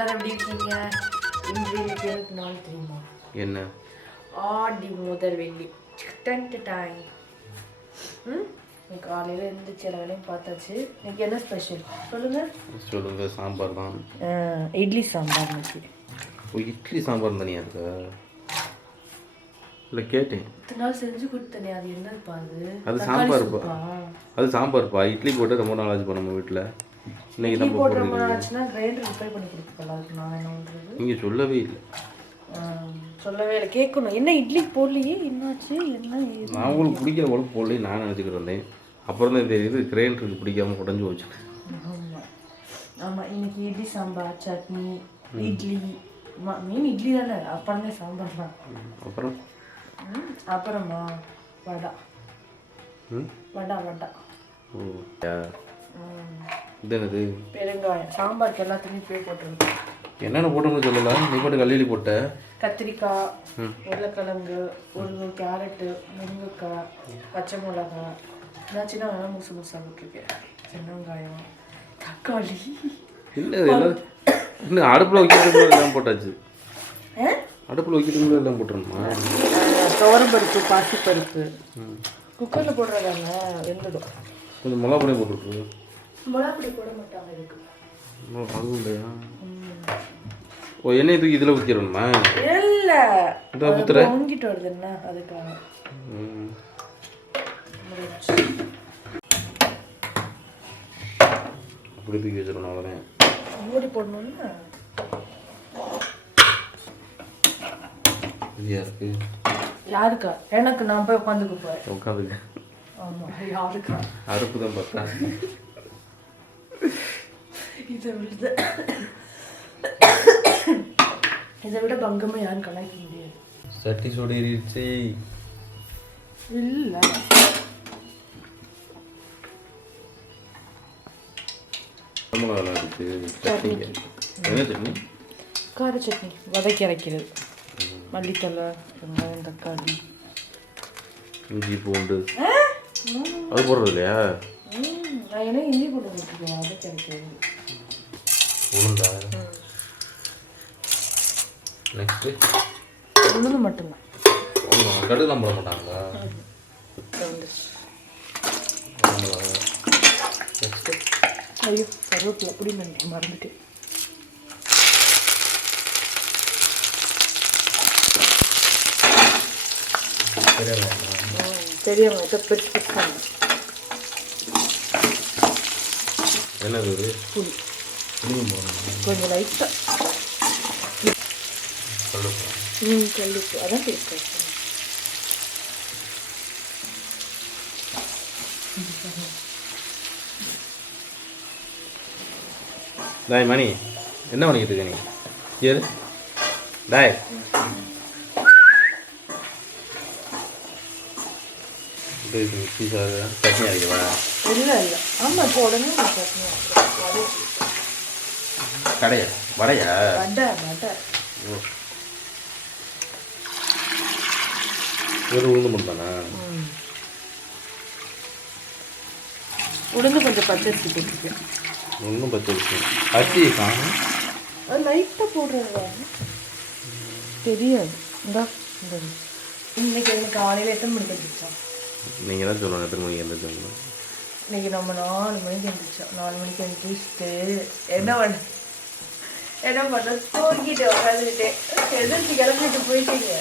எல்லாரும் எப்படி இருக்கீங்க? இன்றைய எனக்கு நாள் தெரியுமா? என்ன? ஆடி முதல் வெள்ளி. டைம் ம்? காலையில் எழுந்திரிச்சு எல்லா வேலையும் பார்த்தாச்சு. இன்னைக்கு என்ன ஸ்பெஷல் சொல்லுங்க. சொல்லுங்க சாம்பார் தான். இட்லி சாம்பார் இன்னைக்கு. ஓ இட்லி சாம்பார் தனியாக இருக்கா? இல்லை கேட்டேன். இத்தனை நாள் செஞ்சு கொடுத்தனே அது என்னப்பா அது? அது தக்காளி சாம்பார் சூப்பா? அது சாம்பார்ப்பா இட்லி போட்டு ரொம்ப நாள் ஆச்சு நம்ம வீட்டில் இன்னைக்கு நம்ம போட்டு ஆச்சுன்னா கிரைண்டர் ரிப்பேர் பண்ணி கொடுத்துக்கலாம். அதுக்கு நான் என்ன பண்ணுறது நீங்கள் சொல்லவே இல்லை. சொல்லவே இல்லை. கேட்கணும். என்ன இட்லி போடலையே? என்னாச்சு? என்ன நான் உங்களுக்கு பிடிக்கிற உடம்பு போடலையே நான் நினச்சிக்கிட்டு இருந்தேன். அப்புறம் தான் இது கிரைண்டருக்கு பிடிக்காம உடஞ்சி வச்சு ஆமாம் இன்னைக்கு இட்லி சாம்பார் சட்னி இட்லி. மீன் இட்லி தானே? அப்புறமே சாம்பார் தான். அப்புறம்? அப்புறமா வடை. வடை வடை. ஓ இது என்னது? பெருங்காயம். சாம்பாருக்கு எல்லாத்துலேயும் போய் போட்டுருக்கோம் என்னென்ன போட்டோம்னு சொல்லலாம் நீ பாட்டு கல்லி போட்ட. கத்திரிக்காய். உருளைக்கிழங்கு ஒரு கேரட்டு முருங்கைக்காய் பச்சை மிளகாய் நான் சின்ன வெங்காயம் முசு முசாக போட்டிருக்கேன். சின்ன வெங்காயம் தக்காளி. இல்லை எல்லாம் இன்னும் அடுப்பில் வைக்கிறதுக்குள்ள எல்லாம் போட்டாச்சு? அடுப்பில் வைக்கிறதுக்குள்ள எல்லாம் போட்டுருணுமா துவரம்பருப்பு பாசிப்பருப்பு. குக்கரில் போடுறதாங்க வெந்துடும். கொஞ்சம் மிளகா பொடி போட்டுருக்கு மிளகாப்பொடி போட மாட்டாங்க இதுக்கு. இல்லையா ஓ இதில் ஊற்றிடணுமா இல்ல. இந்த ஊத்துற பொங்கிட்டு வருது என்ன? அதுக்காக. ம். அப்படி தூக்கி வச்சிடணும் அவ்வளோதான் மூடி போடணும்னா இருக்கு யாருக்கா? எனக்கு நான் போய் உட்காந்துக்க போறேன். உட்காந்துக்க. ஆமா யாருக்கா? அடுப்பு தான் பார்த்தா. இதை விட இதை விட பங்கமா யாரும் கலாய்க்க முடியாது சட்டி சுடிருச்சு இல்ல மிளகாலாம் இருக்கு சட்னிங்க என்ன சட்னி கார சட்னி வதக்கி அரைக்கிறது மல்லித்தலை வெங்காயம் தக்காளி இஞ்சி பூண்டு அது போடுறது இல்லையா என்ன இஞ்சி போட்டு வதக்கி அரைக்கிறது உளுந்தா? நெக்ஸ்ட்டு உளுந்து மட்டும்தான். கடுகுலாம் போட மாட்டாங்களா? நெக்ஸ்ட்டு ஐயோ கருவேப்பிலை புடி பண்ணி மறந்துட்டு பெரிய வெங்காயத்தை பெருசு பெருசாக என்னது இது? புளி. புளியும் போடணும் கொஞ்சம் லைட்டாக கல்லுப்பா. ம் கல்லுப்பு. அதான் டேஸ்ட் டாய் மணி. என்ன பண்ணிக்கிட்டு இருக்க நீ? ஏறு டாய். சார் சட்னி அரைக்கவா? இல்லை இல்லை. ஆமாம் இப்போ உடனே சட்னி. கடையா வடையா வடை வடை. வெறும் உளுந்து மட்டும் தானே? ம். உளுந்து கொஞ்சம் பச்சரிசி போட்டுருக்கேன் ஒன்றும் பச்சை விஷயம் அரிசி லைட்டாக போடுறது தெரியாது. இந்தா இந்த. இன்னைக்கு எனக்கு காலையில் எத்தனை மணிக்கு நீங்கள் தான் சொல்லணும் எத்தனை மணிக்கு எந்திரிச்சோம் இன்னைக்கு நம்ம நாலு மணிக்கு எழுந்திரிச்சோம் நாலு மணிக்கு எழுந்திரிச்சிட்டு என்ன பண்ண என்ன பண்ண தூங்கிட்டு உட்காந்துக்கிட்டு எதிர்த்து கிளம்பிட்டு போயிட்டீங்க.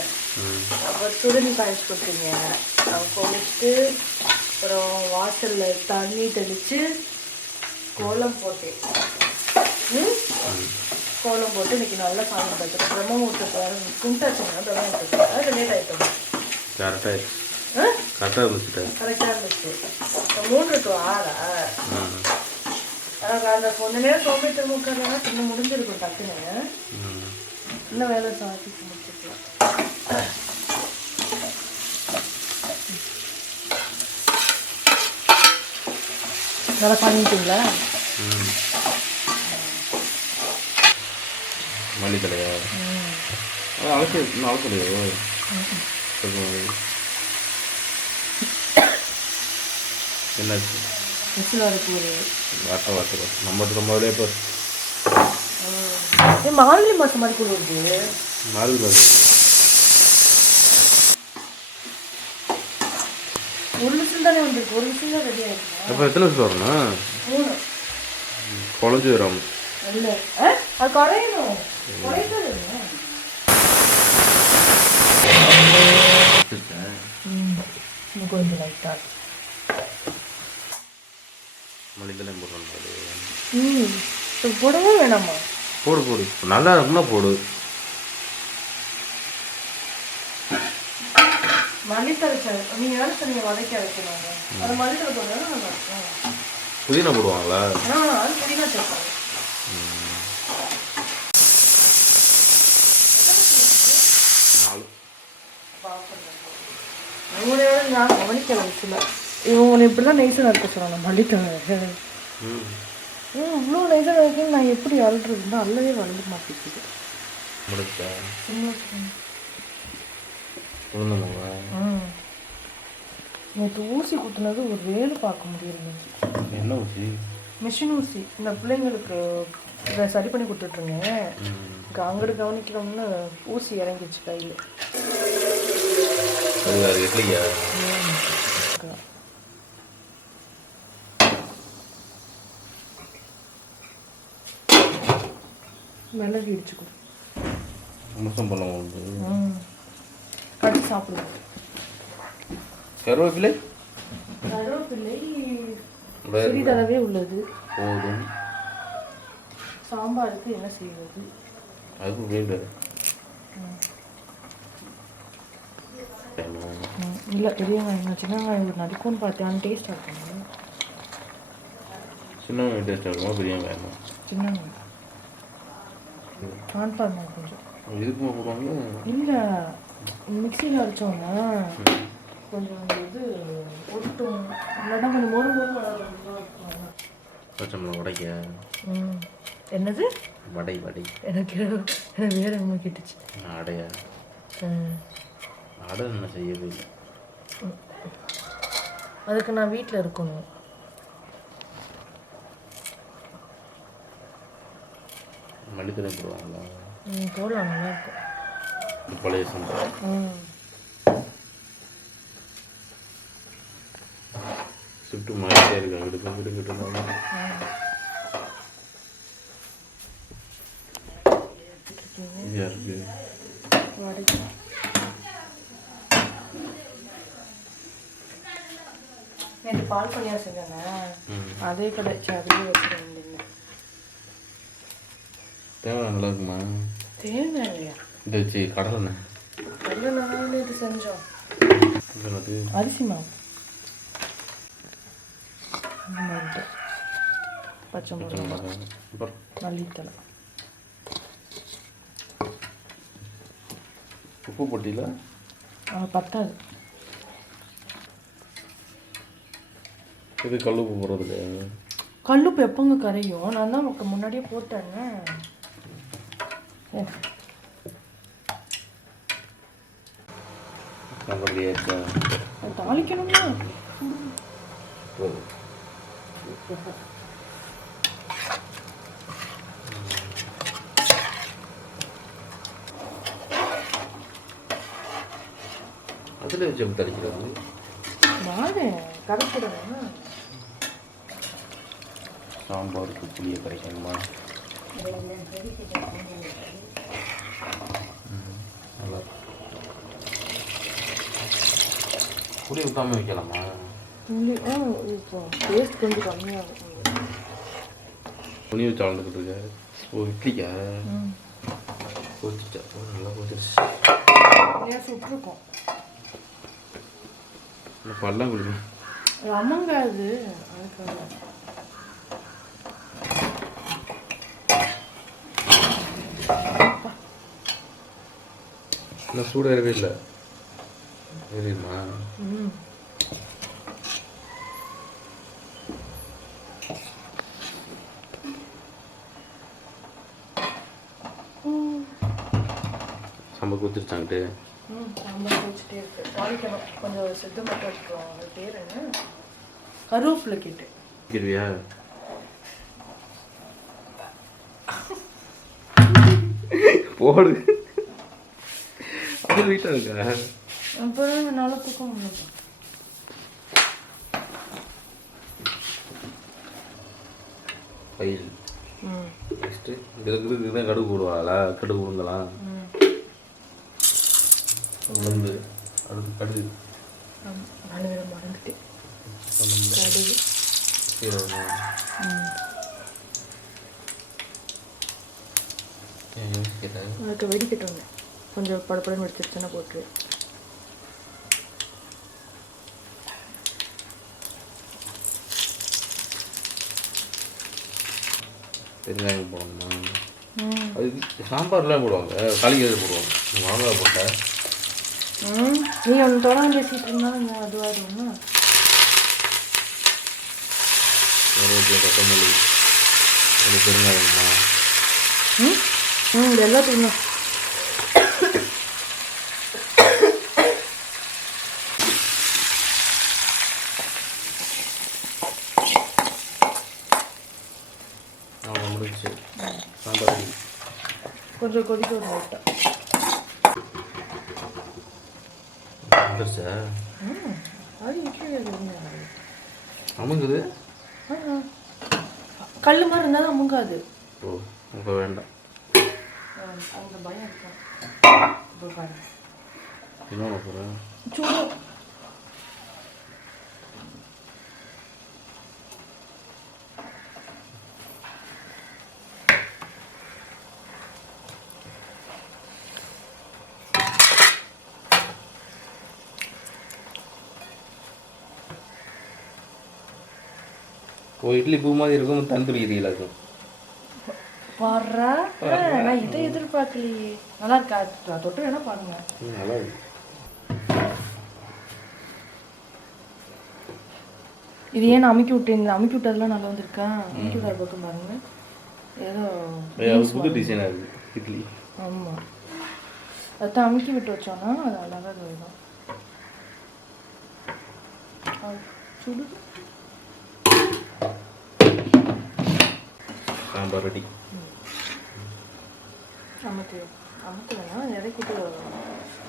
அப்புறம் சுடுநி காய்ச்சி கொடுத்தீங்க. அவங்க குளிச்சுட்டு அப்புறம் வாசலில் தண்ணி தெளித்து கோலம் போட்டேன். ம்? கோலம் போட்டு இன்னைக்கு நல்லா சாமி பார்த்துட்டு பிரம்மமுகூர்த்தத்தை கும்பிட்டாச்சுங்க. பிரம்மமுகூர்த்தத்தை அது லேட் ஆகிட்டோம் கரெக்டாக கரெக்டாக கரெக்டாக இருந்துச்சு. மூணு டு ஆறா? அந்த கொஞ்ச நேரம் சோம்பேற்ற முக்கால இன்னும் முடிஞ்சிருக்கும் டக்குன்னு. இன்னும் வேலை சாத்தி முடிச்சுக்கலாம். நல்லா பண்ணிட்டீங்களா? மல்லிக்கலையா அழைக்க அழைக்கலையோ. என்னாச்சு? விசில் வரப்போகுது வாட்ட வாட்ட நம்ம ரொம்பவே இப்போ ஏ மார்கழி மாதம் மாதிரி கூட இருக்கு மாறி வருது ஒரு விசில் தானே வந்திருக்கு. ஒரு விசில் தான் ரெடி ஆயிடுச்சு. அப்போ எத்தனை வருஷம் வரணும்? மூணு. குழஞ்சி வரும். இல்லை. ஆ? அது குறையணும். குறையதான் ம். கொஞ்சம் லைட்டாக மல்லித்தலை போடுறோம் ம் போடவே வேணாமா? போடு போடு. நல்லா இருக்குன்னா போடு. போடுறது புதினா போடுவாங்களா? நாலு. நான் கவனிக்கல இவங்களை இப்படிலாம் நைஸாக இருக்க சொல்லணும் மல்லித்தலை ம். ம் இவ்வளோ நைஸாக இருக்கு நான் எப்படி அழுறதுன்னா அல்லவே வளர்ந்து மாட்டேங்குது நேற்று ஊசி குத்துனது ஒரு வேலை பார்க்க முடியல என்ன ஊசி? மிஷின் ஊசி. இந்த பிள்ளைங்களுக்கு இதை சரி பண்ணி கொடுத்துட்ருங்க. ம். இங்கே அங்கிட்டு கவனிக்கணும்னு ஊசி இறங்கிடுச்சு கையில் அது அது இட்லியா மிளகு இடிச்சு கொடு முசம் பழம் உண்டு ம். கடிச்சு சாப்பிடுவோம் கருவேப்பிலை? கருவேப்பிள்ளை வேறு சிறிதளவே உள்ளது. போதும். சாம்பாருக்கு என்ன செய்வது? அது வேறு இல்லை பெரிய வெங்காயம் சின்ன வெங்காயம் நடிக்கும்னு பார்த்தேன் டேஸ்ட்டாக இருக்கும் சின்ன வெங்காயம் டேஸ்ட் இருக்குமா? பெரிய வெங்காயமா? சின்ன வெங்காயம். ஆன் பண்ண கொஞ்சம் இதுக்குமா போடுவாங்க இல்லை மிக்சியில் அரைச்சோன்னா கொஞ்சம் இது ஒட்டும் இல்லைன்னா கொஞ்சம் மொறு மொறு வளரும். பச்சை மிளகா உடைக்க ம் என்னது? வடை வடை எனக்கு எனக்கு வேற என்ன கேட்டுச்சு. அடையா. அடை என்ன செய்யவே இல்லை. அதுக்கு நான் வீட்டில் இருக்கணும். மல்லித்தலை போடுவாங்களா? போடலாம் நல்லா இருக்கும் பழைய சம்பா ம். சுட்டு மாறிட்டே இருக்கு அங்கிட்டு இங்கிட்டு இங்கிட்டு இதாக இருக்கு வடைக்கு. நேற்று பால் பணியாரம் செஞ்சேங்க. அதே கிடைச்சி அதுலேயே வச்சுருந்தேன் தேங்காய் நல்லா இருக்குமா இல்லையா? இதை வச்சு கடலை நாள் இது செஞ்சோம். அரிசி மாவு. பச்சை மிளகா. மல்லித்தலை உப்பு போட்டியில்? பத்தாது. இது கல் உப்பு போடுறதுக்கு? கல்லுப்பு எப்போங்க கரையும்? நான் தான் முன்னாடியே போட்டேங்க ஓ நம்ம ஏற்ற அது தாளிக்கணும்னா? அதில் வச்சு எப்படி தளிக்கிறது. வாங்க கரைச்சிடணும்? சாம்பாருக்கு புளியை கரைக்கணுமா. புளி ஊற்றாம வைக்கலாமா புளி ஆ டேஸ்ட் கொஞ்சம் கம்மியாகும் புளி வச்சு அளந்துக்கிட்டு இருக்க ஓ இட்லிக்கா கொதிச்சா ஓ, நல்லா கொதிச்சு ஏன் சுட்டிருக்கோம் பல்லாம் குடிக்கும் அம்மங்க அது. அதுக்காக. இன்னும் சூடு இல்லை. தெரியுமா? சம்ப கொடுத்துருச்சாங்கட்டு சாம்பார் கொஞ்சம் சித்த மட்டும் கேட்டு. கேட்டுவியா போடு. அது வீட்டாக இருக்கா அப்புறம் என்னால் தூக்க முடியல. பயில். ம். நெக்ஸ்ட்டு இதுக்கு இதுக்கு தான் கடுகு போடுவாங்களா? கடுகு உளுந்தலாம் உளுந்து. அடுத்து கடுகு. உளுந்து, கடுகு. சீரகம். கொஞ்சம் படப்படன்னு வெடிச்சிருச்சுன்னா போட்டு. பெருங்காயம் போடணுமா அது சாம்பார்லாம் போடுவாங்க காலிகறி போடுவாங்க. மாங்காய் போட்டால் ம். நீ ஒன்று தொடர்ந்து பேசிகிட்டு இருந்தா அதுவாக கருவேப்பிலை கொத்தமல்லி பெருங்காயமா ம்? ம் இது எல்லாத்துக்கும் ஆமாம் முடிச்சு சாம்பார் ரெடி. கொஞ்சம் கொதிக்க ஒரு லைட்டாக அமுங்குது? கல் மாதிரி இருந்தால் தான் அமுங்காது. ஓ இப்போ வேண்டாம். அவங்க பயம் பண்ண போகிறேன் சூடு. ஓ இட்லி பூ மாதிரி இருக்கும் தந்தூரி இது இருக்கும் பாடுறா நான் இதை எதிர்பார்க்கலையே. நல்லா இருக்கா? தொட்டு வேணா பாருங்க. நல்லா இருக்கு. இது ஏன் அமுக்கி விட்டேன்? அமுக்கி விட்டதெல்லாம் நல்லா வந்திருக்கா? அமுக்கி விட்டாத பக்கம் பாருங்க. ஏதோ புது டிசைனாக இருக்குது இட்லி. ஆமாம் அதான் அமுக்கி விட்டு வச்சோன்னா அது அழகாக வரும் சுடுது. சாம்பார் ரெடி அமுத்து அமுத்து வேணாம் இறக்கிட்டு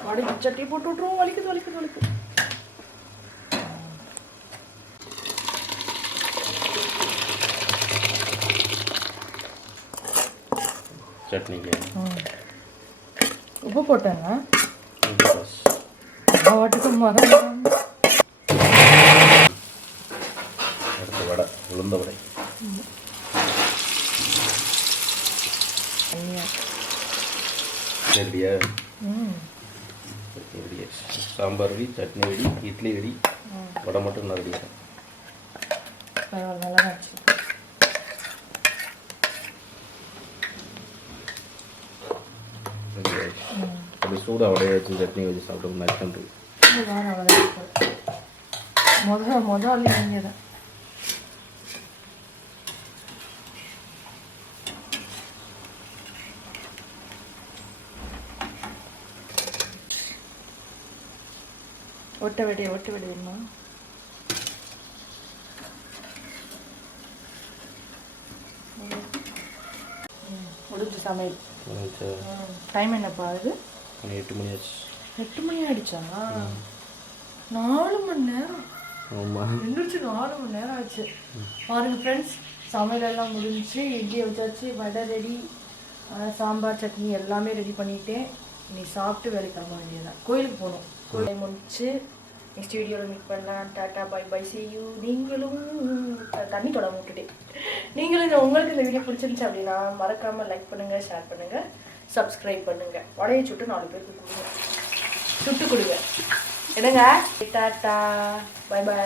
வடிக்கு சட்டி போட்டு விட்ருவோம் வலிக்குது வலிக்குது வலிக்குது சட்னிக்கு. உப்பு போட்டேங்க. வாட்டுக்கு மரம் அடுத்த வடை உளுந்த வடை ஐயா ரெடியா ம். ரெடியா sambar ready chutney ready idli ready ம். வடை மட்டும் நல்லா ரெடி அப்படி சூடாக வடையை வச்சு சட்னி வச்சு சாப்பிட்டு மேட்ச் பண்ணுறது வேறு அவ்வளோ முத முதல் நீங்கள் தான். ஒட்ட வெடி ஒட்ட வெடி வேணுமா? ம், முடிஞ்சு சமையல். டைம் என்னப்பா ஆகுது? மணி எட்டு மணி ஆச்சு. எட்டு மணி ஆயிடுச்சா? நாலு மணி நேரம். எந்திரிச்சு நாலு மணி நேரம் ஆச்சு. பாருங்க ஃப்ரெண்ட்ஸ் சமையல் எல்லாம் முடிஞ்சுச்சு. இட்லி வச்சாச்சு வடை ரெடி சாம்பார் சட்னி எல்லாமே ரெடி பண்ணிட்டேன். நீ சாப்பிட்டு வேலைக்கு கிளம்ப வேண்டியதான் கோயிலுக்கு போகணும். கோயிலை முடிச்சு நெக்ஸ்ட் வீடியோவில் மீட் பண்ணலாம். டாட்டா பை பை செய்யூ நீங்களும் தண்ணி தொட விட்டுட்டேன். நீங்களும் இந்த உங்களுக்கு இந்த வீடியோ பிடிச்சிருந்துச்சு அப்படின்னா மறக்காமல் லைக் பண்ணுங்கள் ஷேர் பண்ணுங்கள் சப்ஸ்கிரைப் பண்ணுங்கள் உடையை சுட்டு நாலு பேருக்கு கொடுங்க. சுட்டு கொடுங்க. என்னங்க? Tata bye by